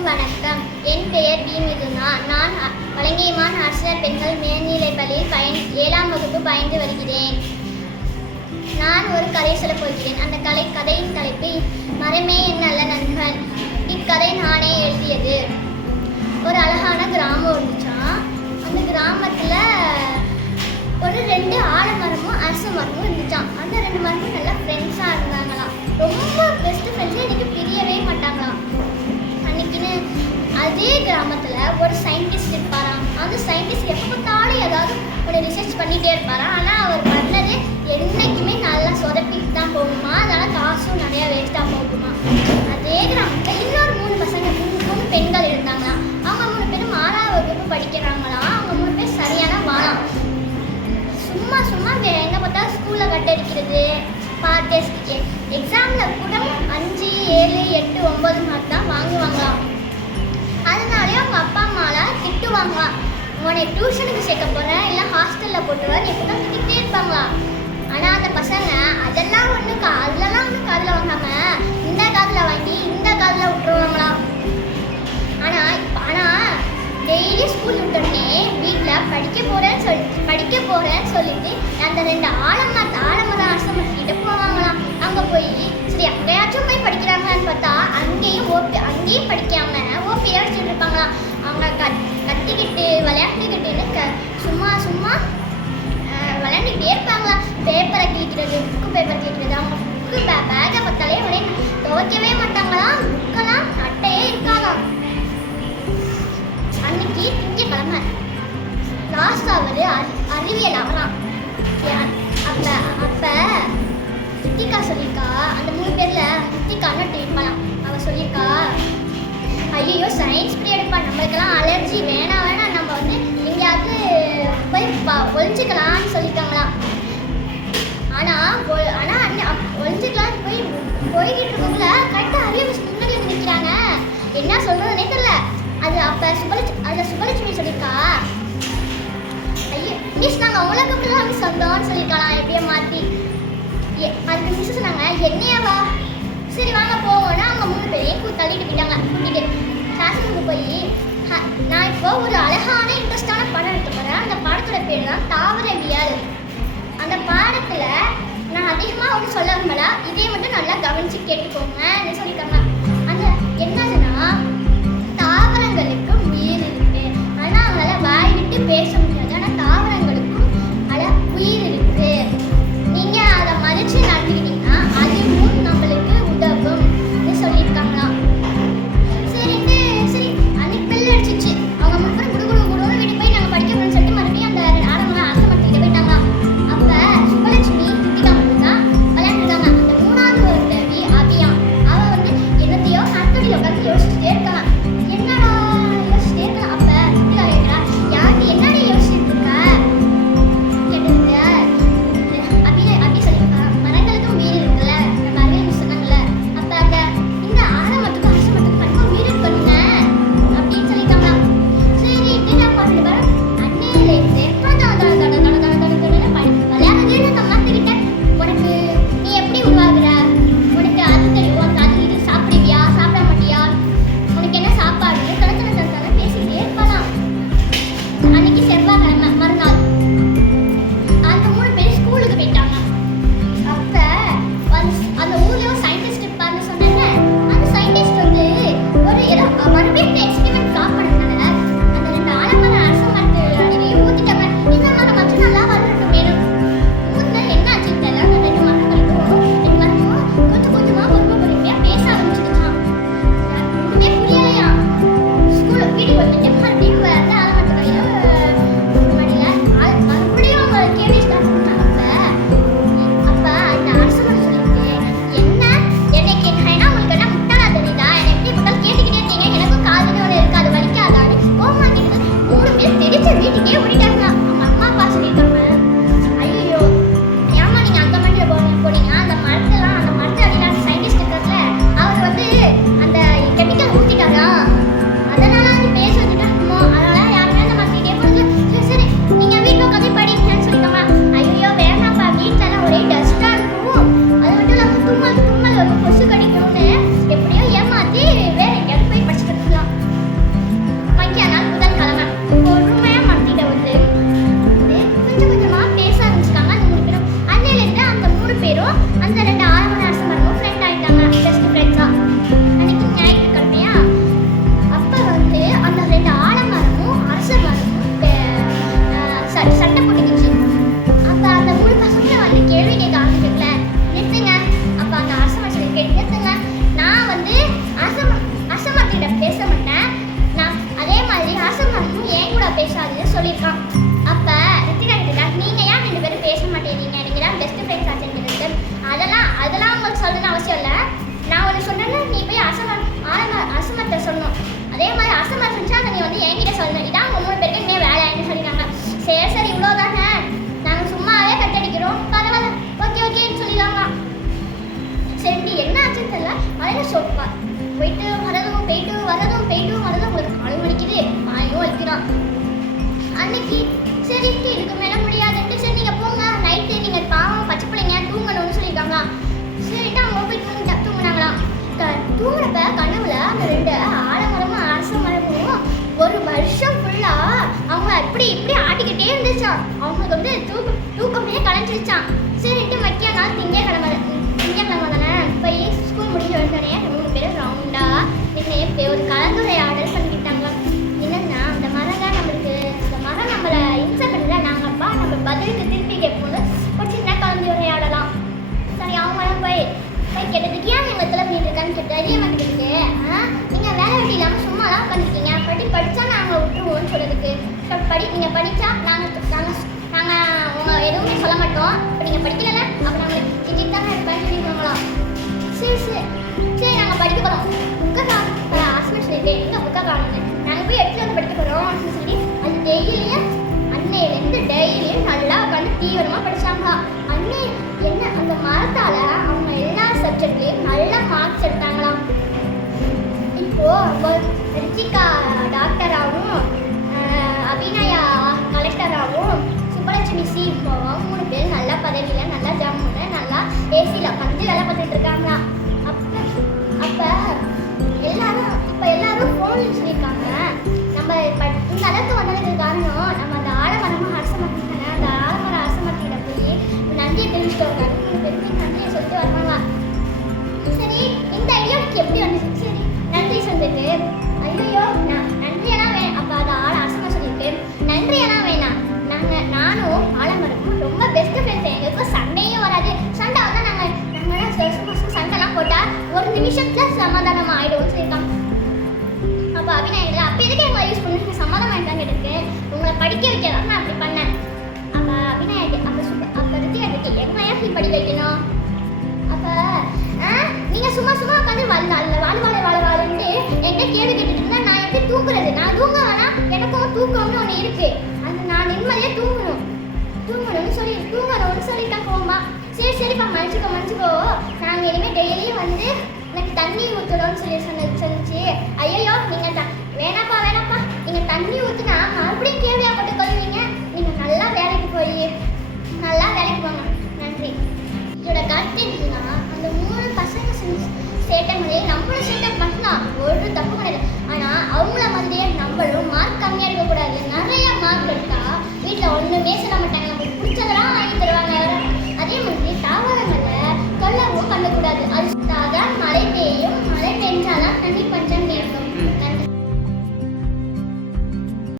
அனைவருக்கும் வணக்கம். என் பெயர் பி மிதுனா நான் வலங்கைமான் அரசினர் பெண்கள் மேல்நிலை பள்ளியில் பயன் ஏழாம் வகுப்பு பயந்து வருகிறேன். நான் ஒரு கதை சொல்லப் போகிறேன். அந்த கலை கதையின் தலைப்பு மரமே என் நல்ல நண்பன். இக்கதை நானே எழுதியது. ஒரு அழகான கிராமம் இருந்துச்சான் அந்த கிராமத்தில் ஒரு ரெண்டு ஆலமரமும் அரச மரமும் இருந்துச்சான் அந்த ரெண்டு மரமும் நல்லா ஃப்ரெண்ட்ஸாக இருந்தாங்களாம். கிராமத்தில் ஒரு சயின்டிஸ்ட் இருப்பாராம். அந்த சயின்டிஸ்ட் எப்போ பார்த்தாலும் ஏதாவது ஒரு ரிசர்ச் பண்ணிகிட்டே இருப்பாராம். ஆனால் அவர் பண்ணது என்றைக்குமே நல்லா சொதப்பிட்டு தான் போகுமா? அதனால் காசும் நிறையா வேஸ்ட்டாக போகுமா? அதே கிராமத்தில் இன்னொரு மூணு பசங்க மூணு மூணு பெண்கள் இருந்தாங்களாம். அவங்க மூணு பேரும் ஆறாவது வகுப்பு படிக்கிறாங்களாம். அவங்க மூணு பேர் சரியான வாழாம் சும்மா சும்மா வே- எங்க பார்த்தா ஸ்கூலில் கட்டடிக்கிறது பார்ட் எக்ஸாமில் கூட அஞ்சு ஏழு எட்டு ஒம்பது மார்க் தான் வாங்குவாங்களாம். அம்மாலாம் உன்னை டியூஷனுக்கு சேர்க்க போகிறேன் இல்லை ஹாஸ்டலில் போட்டுருவேன் எப்படி தான் திட்டிகிட்டே இருப்பாங்களாம் ஆனால் அந்த பசங்க அதெல்லாம் ஒன்று கா அதெல்லாம் ஒன்றும் காதில் வாங்காம இந்த காதில் வாங்கி இந்த காதில் விட்டுருவாங்களாம் ஆனால் ஆனால் டெய்லி ஸ்கூல் விட்டோடனே வீட்டில் படிக்க போகிறேன்னு சொல்லி படிக்க போகிறேன்னு சொல்லிட்டு அந்த ரெண்டு ஆழமா ஆலமர ஆசிரமத்துக்கிட்ட போவாங்களாம். அங்கே போய் சரி அங்கேயாச்சும் போய் படிக்கிறாங்களான்னு பார்த்தா அங்கேயும் ஓபி அங்கேயும் படிக்காம ஓபியாக அடிச்சுட்டு இருப்பாங்களாம். கத்திக்கிட்டு விளையாண்டுக்கிட்டேன்னு க சும்மா சும்மா விளையாண்டுக்கிட்டே இருப்பாங்களாம் பேப்பரை கிழிக்கிறது புக்கு பேப்பர் கிழிக்கிறது. அவங்க புக்கு பே பேக்கை பார்த்தாலே உடனே துவைக்கவே மாட்டாங்களாம் புக்கெல்லாம் அட்டையே இருக்காதாம் அன்னைக்கு திங்கக்கிழமை லாஸ்ட் அவர் அறிவியல் அவராம் அப்போ அப்ப அப்ப ரித்திகா சொல்லியிருக்கா. அந்த மூணு பேரில் ரித்திகான்னு பண்ணலாம் அவள் சொல்லியிருக்கா ஐயோ சயின்ஸ் பீரியட்ப்பா நம்மளுக்கெல்லாம் அலர்ஜி வேணாம் வேணாம். நம்ம வந்து எங்கேயாவது போய் ப- சொல்லிட்டாங்களாம். ஆனால் ஆனால் ஒ- அப்- போய் போய்கிட்டு இருக்கக்குள்ள கரெக்டாக அரிய முன்னாடி வந்து நிற்கிறாங்க என்ன சொல்கிறதுனே தெரியல. அது அப்போ சுபலட்சி அதுல சுபலட்சுமி சொல்லியிருக்கா. ஐயோ மிஸ் நாங்கள் உங்களுக்கு அப்படி தான் மிஸ் வந்தோம்னு சொல்லியிருக்கலாம் எப்படியோ மாற்றி அதுக்கு மிஸ் சொன்னாங்க. என்னையாவா? பாடத்தோட பேர் தான் தாவரவியல். அந்த பாடத்தில் நான் அதிகமாக ஒன்று சொல்ல விரும்பல. இதே மட்டும் நல்லா கவனிச்சு கேட்டுக்கோங்க. சொல்லிட்டாங்க একটু এরকম உட்காந்துருக்கீங்க படி படித்தா நாங்கள் விட்டுருவோம்னு சொல்கிறதுக்கு ஸோ படி நீங்கள் படித்தா நாங்கள் நாங்கள் நாங்கள் உங்கள் எதுவுமே சொல்ல மாட்டோம். இப்போ நீங்கள் படிக்கலைன்னா அப்போ நாங்கள் திட்டிட்டு தான் இருப்பேன் சொல்லிடுவாங்களா சரி சரி. சரி நாங்கள் படிக்க போகிறோம் புக்கை கா ஹஸ்பண்ட் சொல்லியிருக்கேன் எங்கே புக்கை காணுங்க நாங்கள் போய் எடுத்து வந்து படிக்க போகிறோம் அப்படின்னு சொல்லி அது டெய்லியும் அன்னையிலேருந்து டெய்லியும் நல்லா உட்காந்து தீவிரமாக படித்தாங்க அன்னை என்ன அந்த மரத்தால் அவங்க எல்லா சப்ஜெக்ட்லேயும் நல்லா மார்க்ஸ் எடுத்தாங்களாம். இப்போ அவங்க ரித்திகா தூங்குறது. நான் தூங்க வேணா எனக்கும் தூக்கம்னு ஒன்று இருக்கு. அது நான் நிம்மதியாக தூங்கணும். தூங்கணும்னு சொல்லி தூங்கணும்னு சொல்லிட்டா போமா சரி சரிப்பா மன்னிச்சுக்கோ மன்னிச்சுக்கோ. நாங்கள் இனிமேல் டெய்லியும் வந்து எனக்கு தண்ணி ஊற்றணும்னு சொல்லி